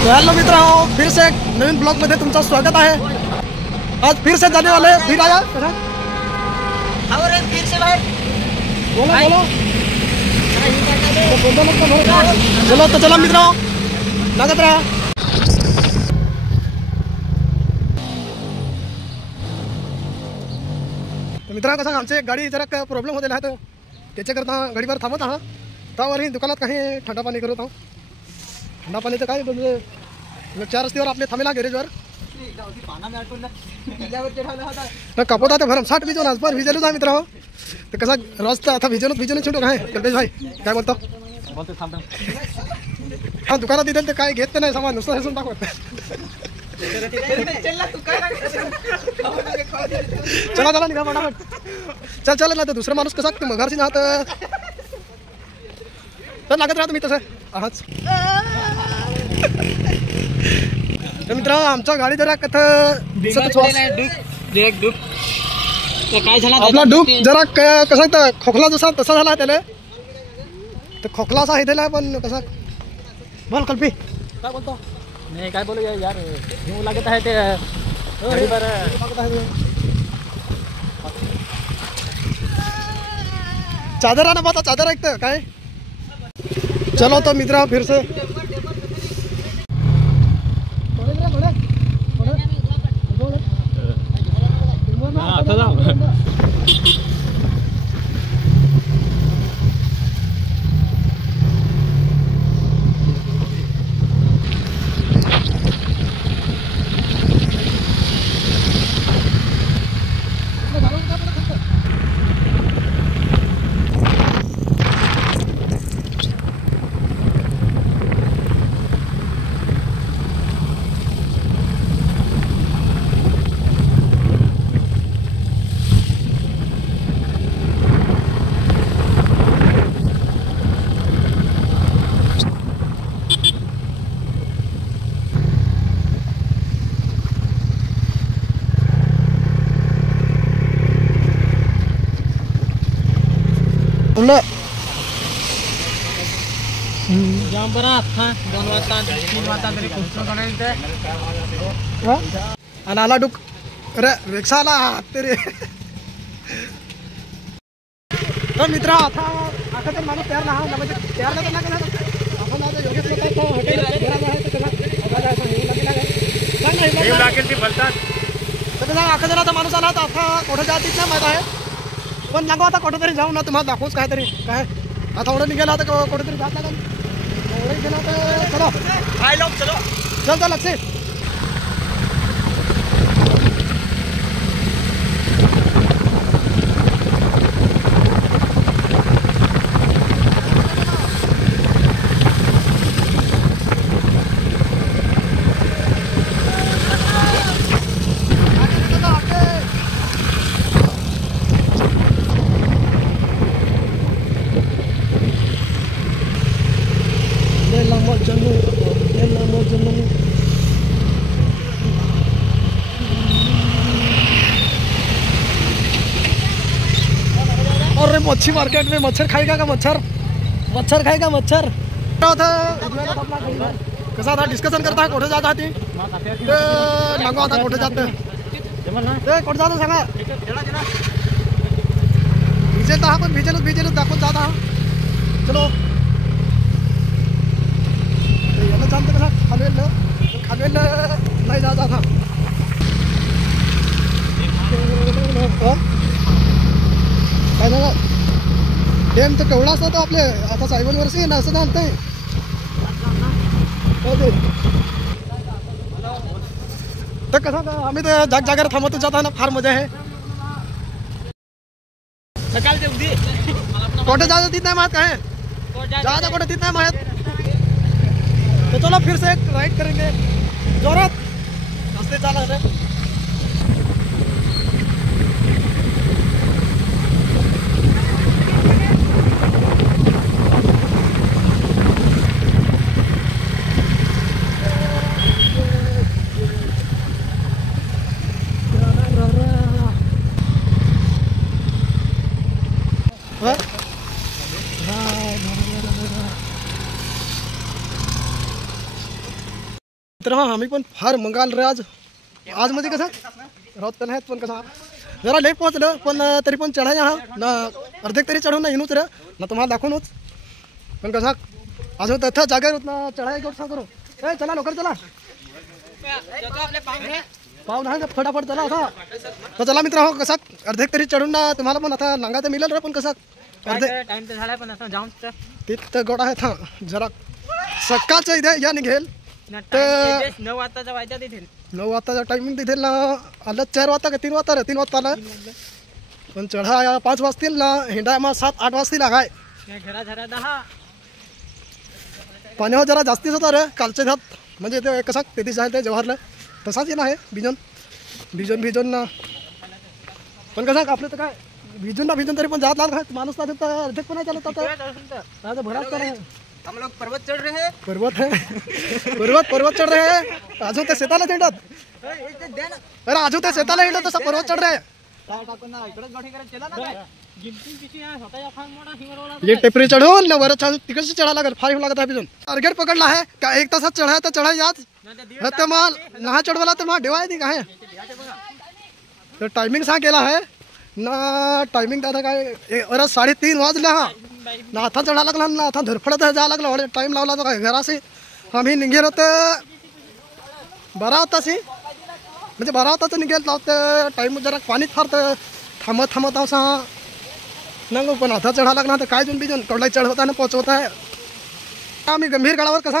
हेलो मित्रों, फिर से एक नवीन ब्लॉग मध्ये तुमचं स्वागत आहे। आज फिर से जाने वाले, फिर आया और फिर से बाहर बोलो चलो तो चला मित्रों, लागत रहा। तर मित्रा कसं आमची गाडी जरा प्रॉब्लेम होतेला आहे, तर त्याच्याकरता गाडीवर थांबत आहात। त्यावरही दुकानात काही थंडा पाणी करत आहोत। थंडा पाणी तर काय म्हणजे 4 रस्त्यावर आपले थांबेला गॅरेजवर कपोता ते भरम 60 भिजवून आज पण भिजलोच आहे मित्र। तर कसा रस्ता आता भिजवून छोटो काय कल्पेश भाई काय बोलतो हा दुकानात इथे ते काय घेत नाही सामान, नुसतं हेसून टाकत। चला चला निघा फटाफट, चल ना। तर दुसरा माणूस कसा घरची ना तर लागत राहतो मी तसं आहाच। तर मित्र आमच्या गाडी जरा आपला डूब जरा कसा खोकला जसा तसा झाला त्याला, तर खोकला असा आहे पण कसा बोल कल्पी काय बोलतो नहीं काय बोलू यार, यूं लागत आहे ते गाडीवर चादर आना पाता, चादर ऐकतं काय। चलो तो मित्रा फिर से जाम बरा था 2 वाजता 3 वाजता तरी खूप आणि आला डुक अरे रिक्षाला तरी। तर मित्र आता तर माणूस तयार ना म्हणजे तयार नाही लागला आपण आता योगेश लोक हॉटेल आहे तर चला लागेल ती बोलतात तर आता जर आता माणूस आला तर आता कुठे जातीच नाही माहीत आहे, पण लागो आता कुठेतरी जाऊ ना, तुम्हाला दाखवूच काहीतरी काय। आता एवढं निघाला तर कुठेतरी जात लागेल, एवढं गेला तर चलो हाय लोग चलो चल लक्ष्य। और मच्छी मार्केट में मच्छर खाएगा का मच्छर खाएगा मच्छर। कसा था डिस्कशन करता है कुठे जात ती मागो आता कुठे जात ते कुठे जातो सांगा। भिजेल हा पण भिजेलच दाखवत जात हा। चलो याला जामतं कसा खानवेल नाही जात आता। काय ना डेम तर केवढा असतो तो आपले आता सायबन वर्षी ना असं आणतंय तर कसं आम्ही तर जागेवर थांबत जाता ना, फार मजा आहे। सकाळ ते उदी कुठे जायचं तिथ नाही माहित काय जायचं कुठे तिथ नाही माहित। तो चलो फिर से एक राइड करेंगे जोरात रास्ते चाला है। तर हा आम्ही पण फार मंगाल रे आज म्हणजे कसं राहत पण आहेत पण कसं जरा लेट पोहोचलं पण तरी पण चढायला हा ना अर्धेक तरी चढून ना येऊच रे ना तुम्हाला दाखवूनच पण कसं अजून तथं जागेवर होत ना चढाई करू करू ए चला लवकर चला पाहून आहे फटाफट चला आता तर चला मित्र हो कसा अर्धेक तरी चढून ना तुम्हाला पण आता लांगा तर मिळेल रे पण कसं अर्धे टाइम तर झाला पण आता जाऊन तिथं गोड आहे हा जरा सकाळचं इथे या निघेल 9 वाजताचा व्हायचा तिथे 9 वाजताचा टायमिंग तिथे ना आलं 4 वाजता का 3 वाजता रे 3 वाजता आलं पण चढा 5 वाजतील ना हिंडा मग 7-8 वाजतील काय झरा झरा 10 पाण्यावर जरा जास्तीच होता रे कालच्या ह्यात म्हणजे ते कसा तेथीच आहे ते जवाहरला तसाच येणं आहे भिजून ना पण कसं आपलं तर काय भिजून तरी पण जात लागत माणूस तर अर्धेक पण नाही चालत आता भराच तर हम लोग पर्वत चढ़ रहे हैं पर्वत चढ रहे हैं अजून ते शेताला हिंडत अरे अजून ते शेताला हिंडत तसा पर्वत चढ रहे ये टेपरी चढून ना वर तिकडची चढा लागेल फार लागत आहे भिजून टार्गेट पकडला आहे का 1 तासात चढाय तर चढाय याच तर माल नहा चढवला तर मग डेवाय ती काय तर टायमिंग सांग केला आहे ना टायमिंग दादा काय 3:30 वाजले हा ना आता चढा लागला ना आता धरफडत जा लागला एवढे टाइम लावला तो काय घराशी आम्ही निघेल होतं 12 वाजताशी म्हणजे 12 वाजताच निघेल तर टाईम जरा पाणीच फार तर थांबत असा ना पण आता चढा लागला तर काय बिजून कवडाई चढवता ना पोचवत आहे आम्ही गंभीर गडावर कसा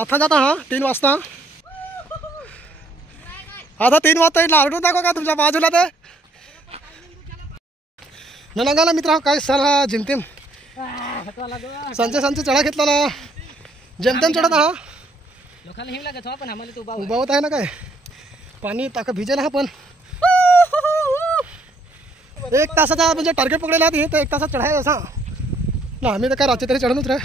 आता जाता हा 3 वाजता आता 3 वाजता येईल आरडून दाखव का तुमच्या बाजूला ते नगाला मित्र काय साला जिमतेम सांचे चढा घेतला ना जेमतेम चढत हा लोकांना हिंगला का पण आम्हाला तो उभा होत आहे ना काय पाणी ताका भिजेल हा पण 1 तासाचा म्हणजे टार्गेट पकडेला आहे तर 1 तासात चढाय असा ना आम्ही तर काय रात्री तरी चढूनच रे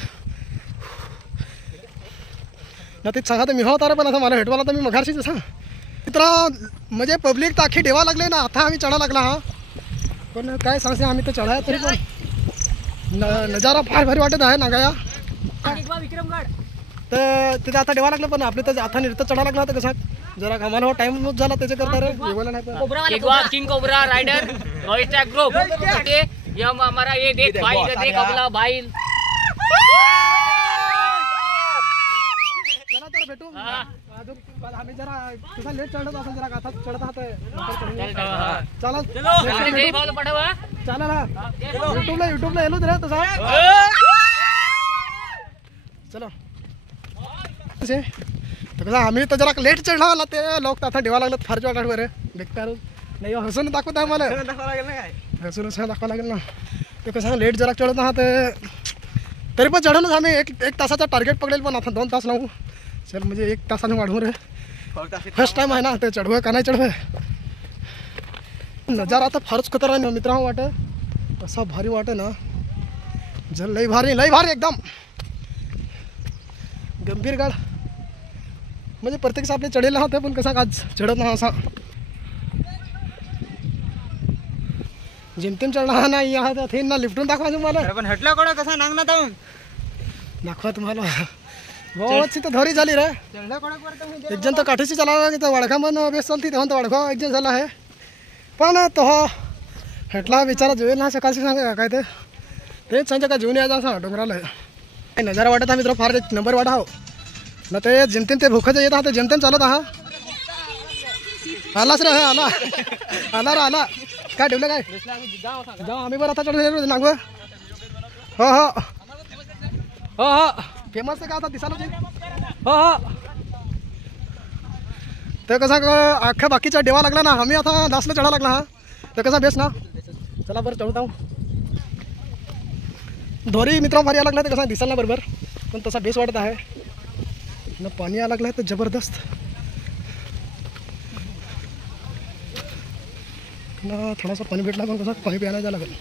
ना ते सांगा तर मी होता रे पण आता मला भेटवाला तर मी मघारशीच असा मित्र म्हणजे पब्लिक ताखी ठेवा लागले ना आता आम्ही चढा लागला हा पण काय सांगते आम्ही तर चढाय तरी पण नजारा फार भारी वाटत आहे नागाया विक्रमगड तर तिथे आता ठेवा लागलं पण आपले तर आता निर्त चढा लागला तर कसं जरा आम्हाला टाइम झाला त्याच्या करता रे जेवायला नाही पण किंग कोबरा राइडर रॉयस्टॅग ग्रुप ये हमारा ये देख भाई इधर देख अगला भाई चला तर भेटू अजून आम्ही जरा तुझा लेट चढत असेल जरा आता चढत आहात चला चला ना युट्यूबला येलो रे तसा चलो तर कसं आम्ही तर जरा लेट चढला आला ते लोक आता ठेवा लागलं फारच वाटत बरं बेकार नाही हसून दाखवत आहे मला हसून दाखवा लागेल ना ते कसं लेट जरा चढत आहात तरी पण चढूनच आम्ही एक तासाचा टार्गेट पकडेल पण आता 2 तास लावू चल म्हणजे 1 तासाने वाढवू रे फर्स्ट टाइम आहे ना ते चढवं का नाही चढवं नजारा आता फारच खतरा आहे मित्रांनो वाटत असा भारी वाटत ना जर लई भारी एकदम गंभीर गड म्हणजे प्रत्येक आपले चढेल होते पण कसा आज चढत ना असा जेमतेम चढला नाही थे ना लिफ्टून दाखवा तुम्हाला पण हटला कोणा कसा नांगना जाऊन दाखवा तुम्हाला बहुत तर धरी झाली रे एक जण तर काठीशी चालला तर वडखा पण बेस चालती तेव्हा तर वडखा एक जण झाला आहे पण तो हटला बिचारा जेवेल ना सकाळची सांगा काय तेच सांगता का जेवून यायचा असा डोंगराला नजारा वाटत हा मित्र फार नंबर वाटा हो ना ते जेमतेम ते भोकाचं येत ते जेमतेम चालत हा आलाच रे आला काय ठेवलं काय जाऊ आम्ही बरं आता चढून नागव हो फेमस आहे का आता दिसायला हो तर कसा अख्ख्या बाकीचा डेवा लागला ना आम्ही आता दासला चढा लागला हा तर कसा बेस ना चला बरं चढवता धोरी मित्र भारी यायला लागला तर कसा दिसायला बरोबर पण तसा बेस वाटत आहे ना पाणी यायला लागलं तर जबरदस्त ना थोडासा पाणी भेटला पण कसं पाणी प्यायला जायला लागेल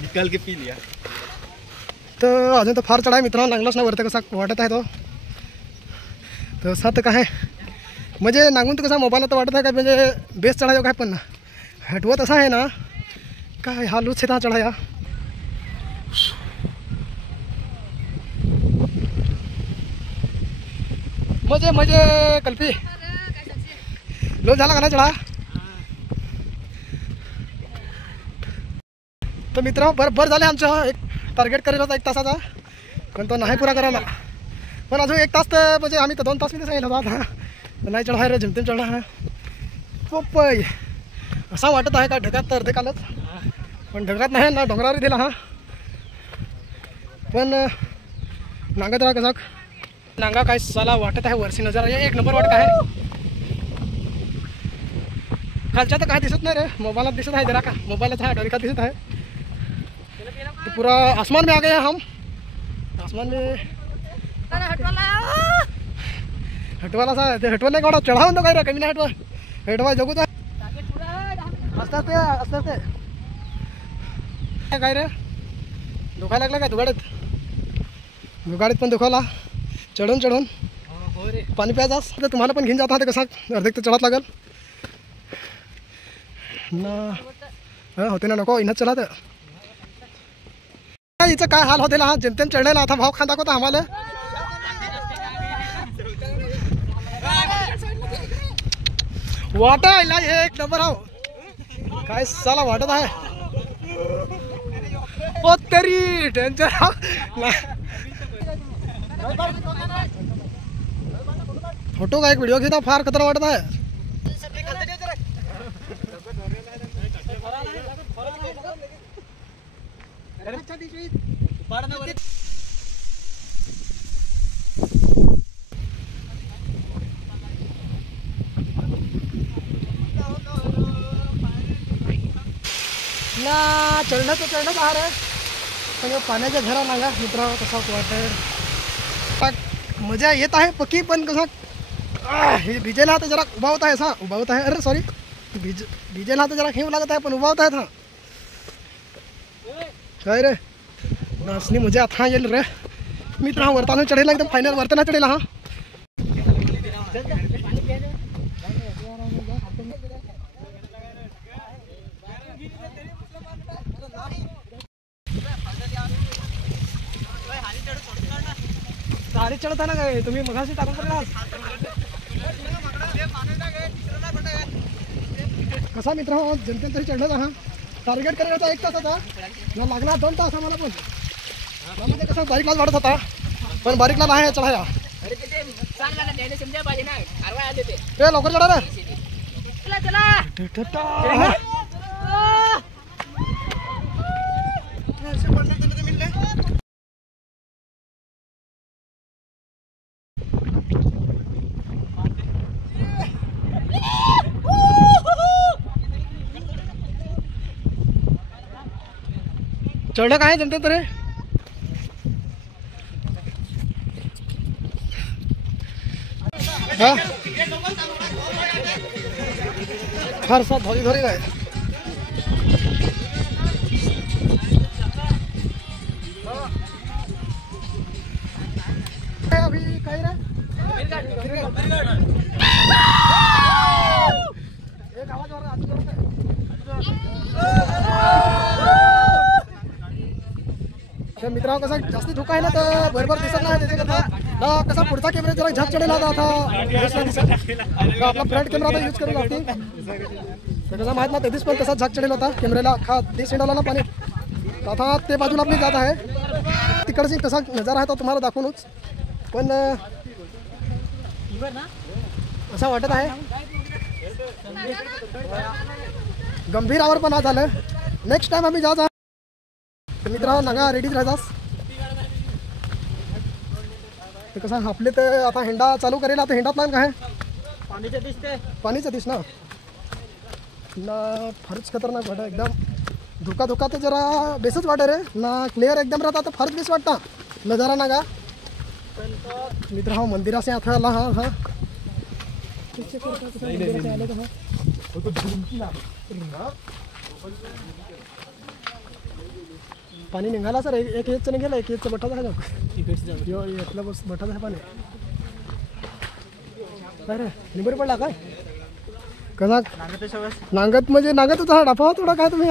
निकाल के पी लिया तर अजून तर फार चढाय मित्रांनो लागलाच ना वरती कसा वाटत आहे तो तसा तर काय म्हणजे नागून तर कसा मोबाईलला तर वाटत आहे काय म्हणजे बेस चढायो काय पण हटवत असा आहे ना काय हा लूच आहे चढाया मजे मजे कल्पी लो झाला का ना चढा. तर मित्र बरोबर झाले आमचं एक टार्गेट करेल होता 1 तासाचा, पण तो नाही पुरा करायला. पण अजून 1 तास तर म्हणजे आम्ही तर 2 तास मी सांगितलं होता. नाही चढा रे झिमतीम चढा हा पपई असा वाटत आहे का ढगात तर अर्धे कालच, पण ढगात नाही ना डोंगरावर दिला हा. पण नांगा जरा कसा नांगा काय साला वाटत आहे वरची नजारा 1 नंबर वाटत आहे. खालच्या तर काय दिसत नाही रे, मोबाईलात दिसत आहे जरा का, मोबाईलात है डोरिका दिसत है. तो पूरा आसमान में आ गए हम, आसमान में हटवाला सा हटवाला का चढ़ाव तो काय रे कमी नाही हटवा हटवा जगू तर असतात काय रे दुखायला लागला काय दुगाडीत पण दुखावला चढून पाणी प्यायचास तर तुम्हाला पण घेऊन जाता कसा अर्धे तर चढात लागल ना होते ना नको इनच चला तर हिचं काय हाल होते हा जेमतेम चढलेला आता भाव खान दाखवता आम्हाला. वाटा आला 1 नंबर हा काय साला वाटत आहे ओ तरी टेन्शन फोटो का एक व्हिडिओ घेता फार खतरा वाटत आहे. ना चढणंच आहार आहे पण पाण्याच्या झरा नांगा मित्र कसा वाटत मजा येत आहे पक्की, पण कसा हे भिजेला हात जरा उभा होत आहे असा उभा होत आहे. अरे सॉरी भिजेला हात जरा खेळ लागत आहे पण उभा होत आहेत हा काय रे नाचणी मजा आता येईल रे मित्र. हा वरताना चढेला एकदम फायनल वरताना चढेला हा हारी चढता ना काय तुम्ही मगाशी टाकून पडला कसा मित्र हो जनतेन तरी चढलं हा टार्गेट करायचा 1 तासाचा लागला 2 तास आम्हाला पण म्हणजे कसं बारीकला वाढत होता पण बारीकला नाही चढाया. ते लवकर चढा रे चढलं काय जमते तरी हा फार सा धोरी काय अभी काय रे एक आवाज आ रहा है मित्रांनो. कसा जास्त धोका आहे ना तर बरोबर दिसत नाही त्याच्याकरता कसा पुढचा कॅमेरा जरा झाक चढेला होता आता आपला फ्रंट कॅमेरा आता यूज करेल लागते तर कसा माहीत ना तेच पण तसाच झाक चढेला होता कॅमेऱ्याला अख्खा दिस इंडाला ना पाणी आता ते बाजूला आपली जात आहे तिकडची कसा नजारा आहे तो तुम्हाला दाखवूनच पण असं वाटत आहे गंभीर आवर पण आज झालं. नेक्स्ट टाइम आम्ही जात मित्रांनो नागा रेडीच राहतास ते कसं आपले तर आता हिंडा चालू करेल आता हिंडात नाही काय पाणीचं दिस ना फारच खतरनाक वाटत एकदम धोका तर जरा बेसच वाटत रे ना क्लिअर एकदम राहता तर फारच बेस वाटता नजारा नागा मित्र हा मंदिरासे आता आला हा पाणी निघाला सर एक हेच निघाला एक हेच बठाचा आहे यो इथला बस बठाचा आहे पाणी काय रे निबर पडला काय कसा नांगत म्हणजे नांगत होता डाफा थोडा काय तुम्ही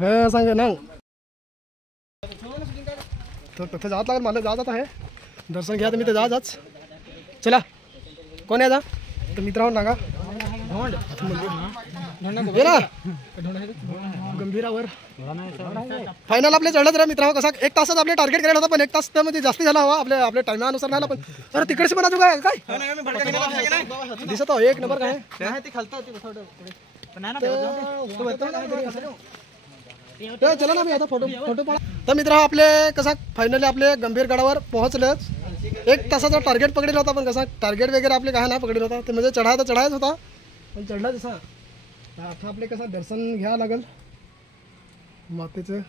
हे सांगे ना तर तिथे जात लागेल मला जात आहे दर्शन घ्या तुम्ही ते जाच चला कोण आहे आता तर मित्रांनो नागा गेला गंभीरावर फायनल आपले चढलं तर मित्रांनो कसा 1 तासात आपले टार्गेट करायला होता पण 1 तास मध्ये जास्ती झाला हवा आपल्या टायमानुसार झाला पण अरे तिकडचे पण अजून काय दिसत हो 1 नंबर काय तर चला ना मी आता फोटो पडा तर मित्रांनो आपले कसा फायनली आपले गंभीर गडावर पोहोचलेच 1 तासाचा टार्गेट पकडेल होता पण कसा टार्गेट वगैरे आपले काय नाही पकडेल होता ते म्हणजे चढायच होता पण चढला तसा आता आपले कसं दर्शन घ्यावं लागेल मातेचं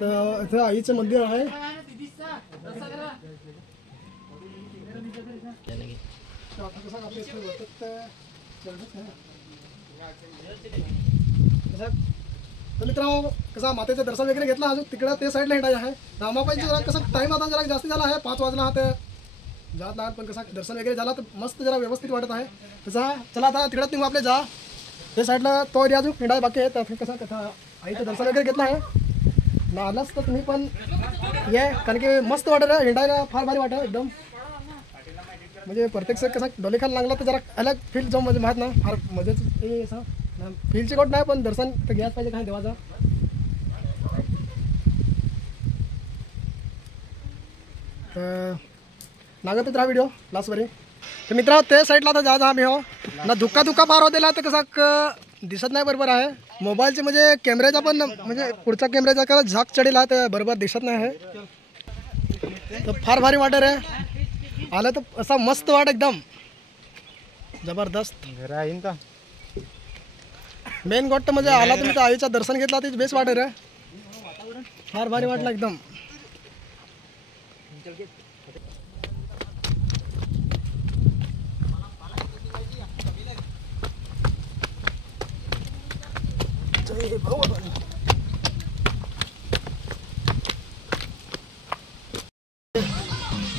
तर इथं आईचं मंदिर आहे तर मित्रांनो कसं मातेचं दर्शन वगैरे घेतलं अजून तिकडं ते साईडला हिंडायचं आहे रामाबाईचं जरा कसं टाईम आता जरा जास्त झाला आहे 5 वाजला ते जात लागत पण कसं दर्शन वगैरे झाला तर मस्त जरा व्यवस्थित वाटत आहे तसा चला आता तिकडं निघू आपले जा ते साईडला तो एरिया अजून हिंडाय बाकी आहे तर कसं कथा आईचं दर्शन वगैरे घेतलं आहे ना आलाच तर तुम्ही पण ये कारण की मस्त वाटत आहे हिंडायला फार भारी वाटत एकदम म्हणजे प्रत्येक कसं डोले खायला लागला तर जरा अलग फील जाऊन म्हणजे माहीत ना फार मजेच हे असं फीलची गोट नाही पण दर्शन तर घ्यायच पाहिजे काय देवाचं तर नागत हा व्हिडिओ लास्टवरी तर मित्रांनो ते साईडला आता जा आम्ही हो ना धुक्का पार होतेला तर कसं दिसत नाही बरोबर आहे मोबाईलचे म्हणजे कॅमेऱ्याचा पण म्हणजे पुढचा कॅमेऱ्याचा का झाक चढेल आहे तर बरोबर दिसत नाही आहे तर फार भारी वाटत आहे आलं तर असा मस्त वाट एकदम जबरदस्त मेन गोष्ट म्हणजे आला तुम्ही आईचं दर्शन घेतला ते बेस्ट वाटत आहे फार भारी वाटलं एकदम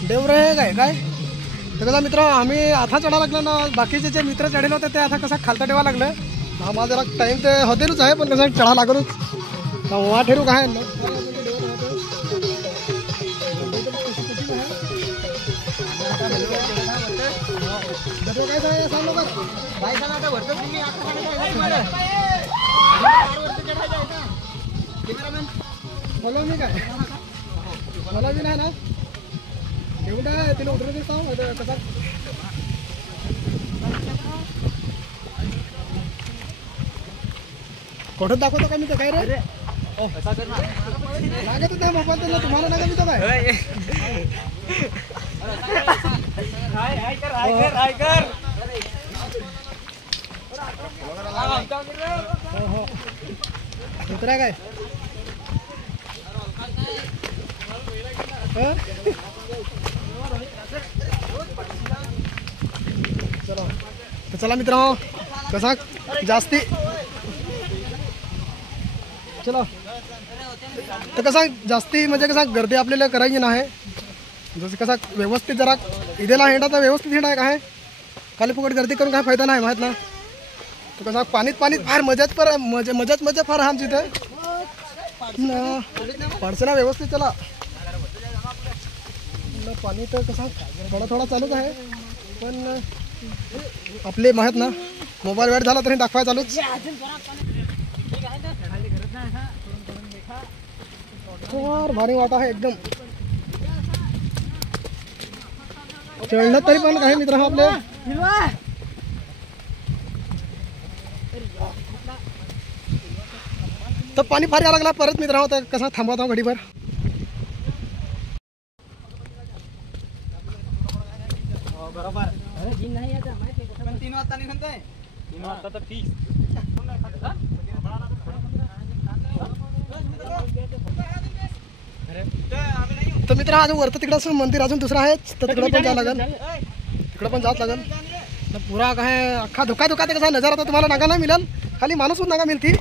देव रे काय तर कसं मित्र आम्ही आता चढा लागलं ना बाकीचे जे मित्र चढेल होते ते आता कसं खालता ठेवा लागलं माझा जरा टाइम ते होतेलच आहे पण कसं चढा लागूनच वा ठेरू काय बोला मी काय मला मी नाही ना घेऊन काय तिला उतरू देतो कसा कुठं दाखवतो का मी तर काय रे लागत नाही मोबाईल त्याला तुम्हाला नाही मी तर काय उतरा काय चला मित्रांनो कसा जास्ती चला तर कसा जास्ती म्हणजे कसा गर्दी आपल्याला करायची नाही जसं कसा व्यवस्थित जरा इथेला हिंडा तर व्यवस्थित हिंडा काय खाली फुकट गर्दी करून काय फायदा नाही माहीत ना तर कसा पाणीत फार मजाच फार आमची इथे पडसना व्यवस्थित चला पाणी तर कसा थोडा चालूच आहे पण आपले माहीत ना मोबाईल वेळ झाला तरी दाखवाय चालूच फार भारी वाट आहे एकदम चढलं तरी पण काही मित्र आपले तर पाणी फार यायला लागला परत मित्र तर कसा थांबवता घडीभर बरोबर 3 वाजता निघतोय 3 वाजता तर फिक्स तर मित्र अजून वरतं तिकडं असं मंदिर अजून दुसरं आहे तर तिकडं पण जावं लागेल तिकडं पण जावं लागेल पुरा काय अख्खा धोका ते कसा नजारा तर तुम्हाला नागा नाही मिळेल खाली माणूस नागा मिळतील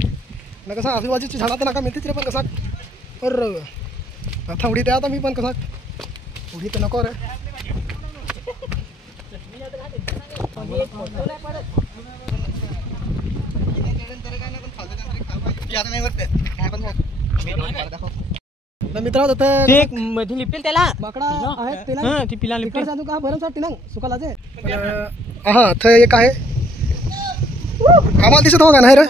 ना कसा आजूबाजूची झाडा तर नागा मिळतील तरी पण कसा पर आता उडी द्या आता मी पण कसा उडी तर नको रे तर मित्रांनो ते आता एक मध्ये लिपेल त्याला माकडा आहेत ते हा ती पिला लिपेल तिकडे का बरं साठी ना सुकाला जे हा तर एक आहे आम्हाला दिसत हो का नाही रे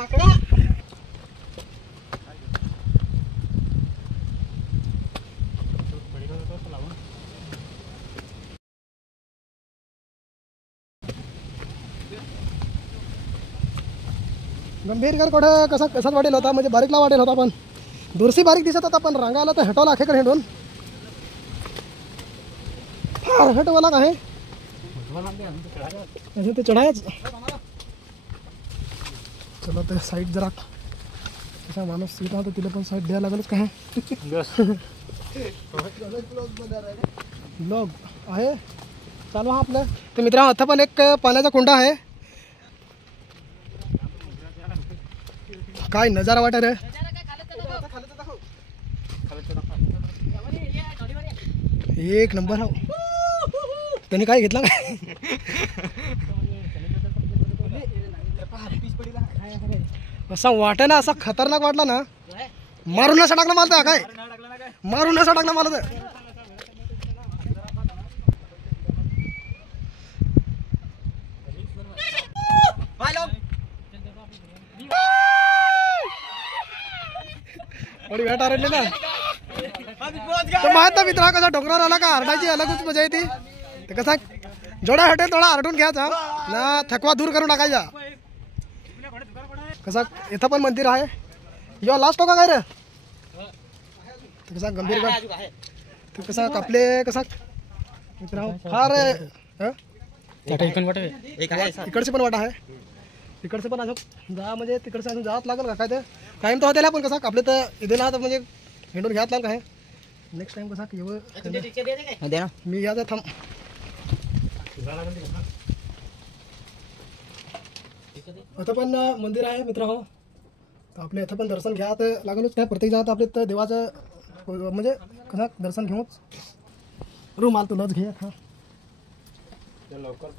गंभीरगड कुठं कसाच वाटेल होता म्हणजे बारीकला वाटेल होता पण दुरसी बारीक दिसत होता पण रांगाला तर हटवला अखेकडे हिंडून फार हटवाला का आहे अजून ते चढायच चला तर साईड जरा कसा माणूस सीट तर तिला पण साईड द्यायला लागेलच काय ब्लॉग आहे चालू हा आपलं तर मित्रांनो आता पण एक पाण्याचा कुंडा आहे काय नजारा वाटत रे एक नंबर हो त्यांनी काय घेतला काय असा वाटे ना असा खतरनाक वाटला ना मारून असा टाकला मला काय मारून असा टाकला मला तर थोडी वेट आरडली ना तर माहित ना मित्रा कसा डोंगरावर आला का आरडायची अलगच मजा येते ते कसा जेवढा हटेल तेवढा आरडून घ्यायचा ना थकवा दूर करून टाकायचा कसा इथं पण मंदिर आहे यो लास्ट हो का काय रे कसा गंभीरगड ते कसा आपले कसा मित्र फार इकडचे पण वाट आहे तिकडचे पण अजून जा म्हणजे तिकडचं अजून जात लागेल का काय ते टाइम तर होते पण कसा आपले तर इथे ना तर म्हणजे हिंडून घ्यात लागेल काय नेक्स्ट टाइम कसा येऊ मी याचा थांब आता पण मंदिर आहे मित्र हो तर आपल्या इथं पण दर्शन घ्या तर लागलच काय प्रत्येक जात आपले तर देवाचं म्हणजे कसं दर्शन घेऊच रूम आल तुलाच घे हा लवकर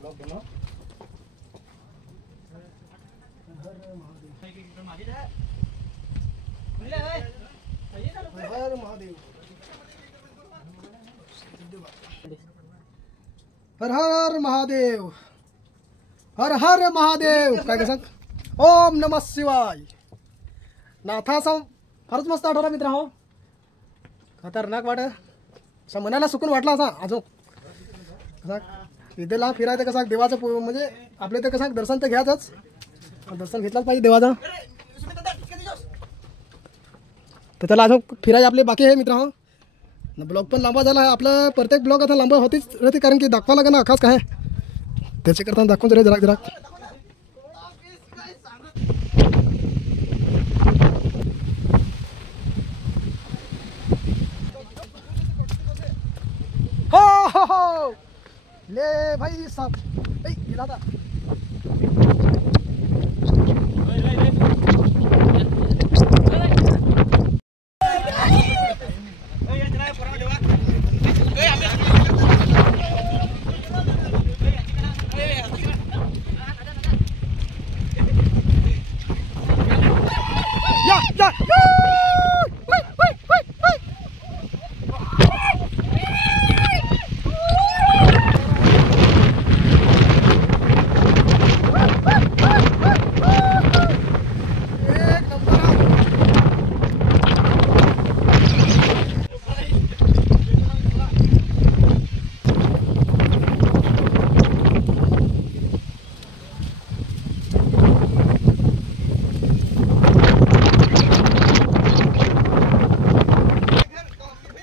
हर महादेव हर हर महादेव हर हर महादेव काय का सांग ओम नमः शिवाय नाथा फारच मस्त आठवला मित्र हो खतरनाक वाट असा मनाला सुकून वाटला असा अजून कसा इथे ला फिरायचं कसा देवाचं म्हणजे आपले तर कसं दर्शन तर घ्यायचंच दर्शन घेतलाच पाहिजे देवाचा तर त्याला अजून फिरायचे आपले बाकी आहे मित्र हो ब्लॉग पण लांबा झाला आहे आपलं प्रत्येक ब्लॉग आता लांबा होतीच राहते कारण की दाखवा लागेल ना खास काय त्याच्याकरता दाखवून जरा जरा हो हो हो ले भाई साहब ए दादा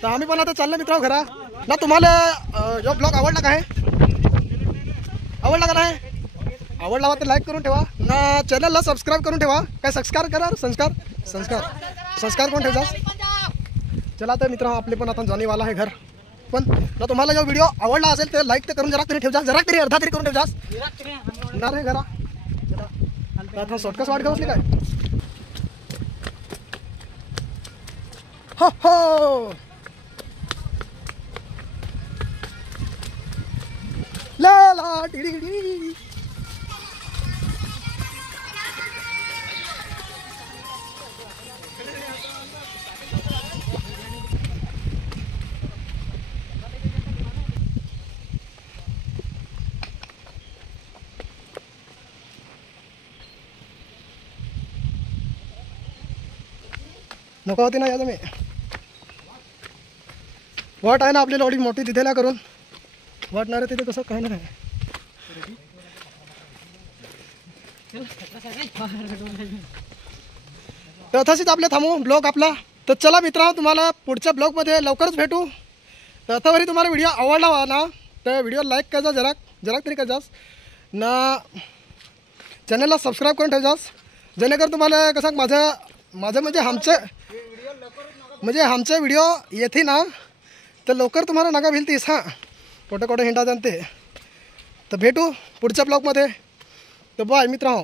आम्ही पण आता चाललो मित्र घरा ना तुम्हाला जो ब्लॉग आवडला काय आवडला का नाही आवडला तर लाईक करून ठेवा ना चॅनलला सबस्क्राईब करून ठेवा काय संस्कार करा संस्कार करून ठेवा चला तर मित्र आपले पण आता जाणे वाला आहे घर पण ना तुम्हाला जो व्हिडिओ आवडला असेल तर लाईक तर करून जरा तरी ठेवा जरा तरी अर्धा तरी करून ठेवा ना रे घरा आता शॉर्टकट वाट घेतली काय हो हो ला ला टिडी टिडी नको होती ना याचं मी वाट आहे ना आपली एवढी मोठी तिथेला करून वाटणार आहे तिथे कसं काही नाही तर तसेच आपले थांबू ब्लॉग आपला तर चला मित्रांनो तुम्हाला पुढच्या ब्लॉगमध्ये लवकरच भेटू तर आतावरी तुम्हाला व्हिडिओ आवडला ना तर व्हिडिओ लाईक करजा जरा तरी करजास ना चॅनलला सबस्क्राईब करून ठेवजास जेणेकरून तुम्हाला कसं माझं म्हणजे आमचे व्हिडिओ येते ना तर लवकर तुम्हाला नका भेटतीस हां कुठं हिंडा जाणते तर भेटू पुढच्या ब्लॉगमध्ये तर बाय मित्रांनो.